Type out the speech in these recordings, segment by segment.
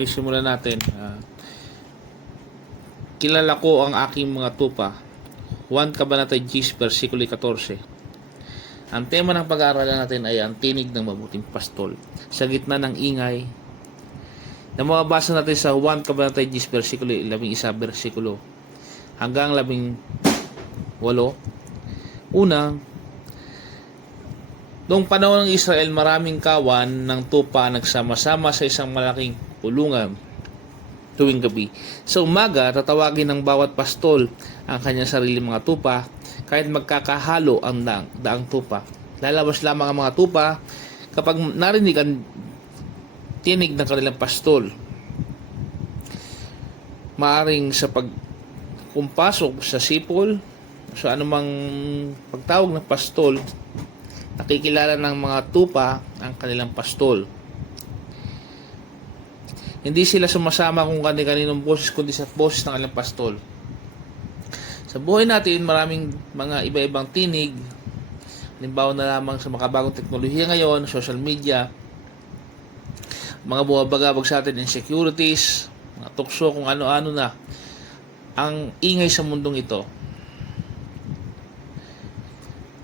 Okay, simulan natin. Kilala ko ang aking mga tupa. 1 Kabanata 10, versikulo 14. Ang tema ng pag-aaralan natin ay ang tinig ng mabuting pastol. Sa gitna ng ingay, na mababasa natin sa 1 Kabanata 10, versikulo 11, versikulo hanggang 18. Una, noong panahon ng Israel, maraming kawan ng tupa nagsama-sama sa isang malaking pulungan tuwing gabi. Sa umaga, tatawagin ng bawat pastol ang kanyang sarili mga tupa kahit magkakahalo ang daang tupa. Lalabas lamang ang mga tupa kapag narinig ang tinig ng kanilang pastol. Maaring sa pagkumpasok sa sipol, sa anumang pagtawag ng pastol, nakikilala ng mga tupa ang kanilang pastol. Hindi sila sumasama kung kani-kaninong boses, kundi sa boses ng kanilang pastol. Sa buhay natin, maraming mga iba-ibang tinig. Halimbawa na lamang sa makabagong teknolohiya ngayon, social media, mga bumabagabag sa atin, insecurities, mga tukso, kung ano-ano na ang ingay sa mundong ito.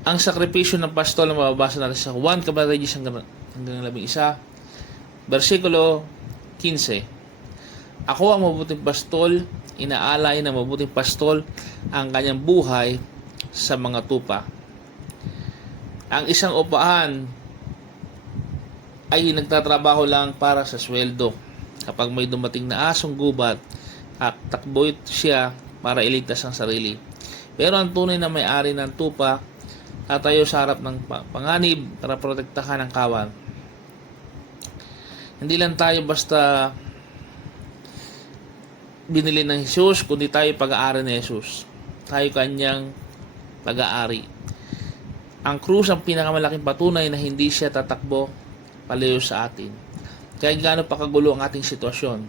Ang sakripisyo ng pastol na mababasa natin sa 1 Kabanata 10 hanggang 11, versikulo 15. Ako ang mabuting pastol, inaalay ng mabuting pastol ang kanyang buhay sa mga tupa. Ang isang upahan ay nagtatrabaho lang para sa sweldo. Kapag may dumating na asong gubat, at takbo siya para iligtas ang sarili. Pero ang tunay na may-ari ng tupa tatayo sa harap ng panganib para protektahan ang kawan. Hindi lang tayo basta binili ng Jesus, kundi tayo pag-aari ni Jesus. Tayo kanyang pag-aari. Ang krus ang pinakamalaking patunay na hindi siya tatakbo palayo sa atin. Kahit gaano pa kagulo ang ating sitwasyon.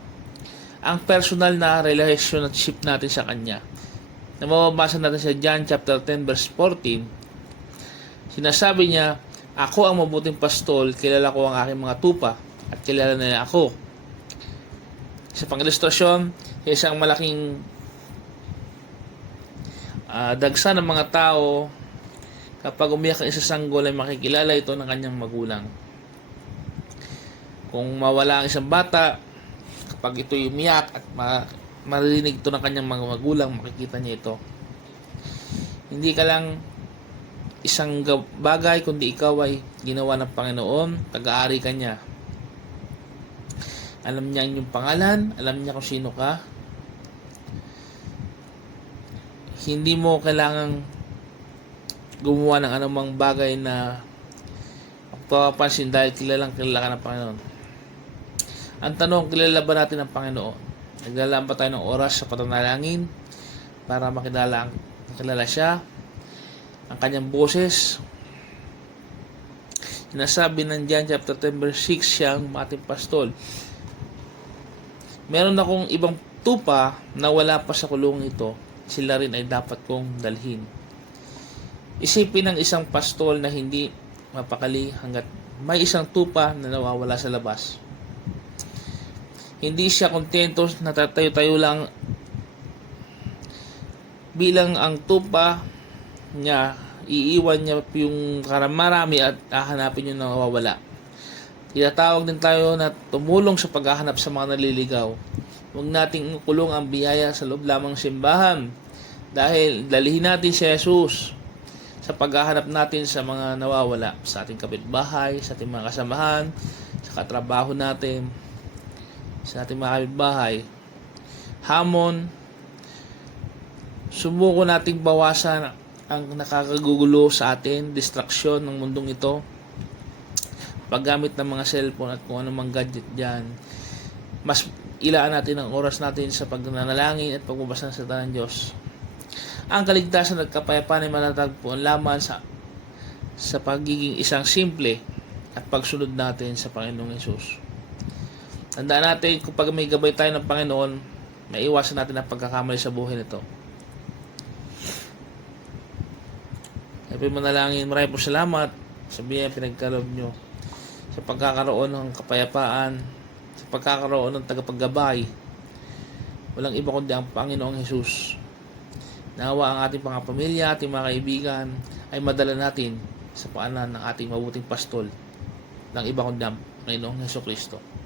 Ang personal na relationship natin sa Kanya, na mababasa natin sa John chapter 10 verse 14, sinasabi niya, ako ang mabuting pastol, kilala ko ang aking mga tupa, at kilala nila ako. Sa pang-ilustrasyon, isang malaking dagsa ng mga tao, kapag umiyak ang isa sanggol ay makikilala ito ng kanyang magulang. Kung mawala ang isang bata, kapag ito'y umiyak at maririnig ito ng kanyang mga magulang, makikita niya ito. Hindi ka lang isang bagay, kundi ikaw ay ginawa ng Panginoon, tag-aari ka niya. Alam niya ang iyong pangalan, alam niya kung sino ka. Hindi mo kailangang gumawa ng anumang bagay na magpapansin dahil kilala ka ng Panginoon. Ang tanong, kilala ba natin ang Panginoon? Naglalaan ba tayo ng oras sa pananalangin para makilala siya, ang kanyang boses? Sinasabi ng John chapter 10 verse 6, siya ang ating pastol. Meron akong ibang tupa na wala pa sa kulong ito. Sila rin ay dapat kong dalhin. Isipin ng isang pastol na hindi mapakali hanggat may isang tupa na nawawala sa labas. Hindi siya kontento na tatayo-tayo lang bilang ang tupa niya, iiwan niya yung marami at hahanapin yung nawawala. Tinatawag din tayo na tumulong sa paghahanap sa mga naliligaw. Huwag nating ikulong ang biyaya sa loob lamang simbahan dahil dalihin natin si Jesus sa paghahanap natin sa mga nawawala, sa ating kapitbahay, sa ating mga kasamahan, sa katrabaho natin, sa ating mga kapitbahay. Hamon, sumuko nating bawasan ang nakakagugulo sa atin, distraksyon ng mundong ito, paggamit ng mga cellphone at kung anumang gadget dyan. Mas ilaan natin ang oras natin sa pagnanalangin at pagbabasa ng salita ng Diyos. Ang kaligtasan at kapayapaan ay matatagpuan lamang sa pagiging isang simple at pagsunod natin sa Panginoong Hesus. Tandaan natin, kapag may gabay tayo ng Panginoon, maiwasan natin ang pagkakamali sa buhay nito. Happy manalangin, maraming po salamat sa biyaya pinagkaloob nyo sa pagkakaroon ng kapayapaan sa pagkakaroon ng tagapaggabay. Walang iba kundi ang Panginoong Hesus. Nawa ang ating mga pamilya, ating mga kaibigan ay madala natin sa paanan ng ating mabuting pastol ng iba kundi ang Panginoong Hesus Kristo.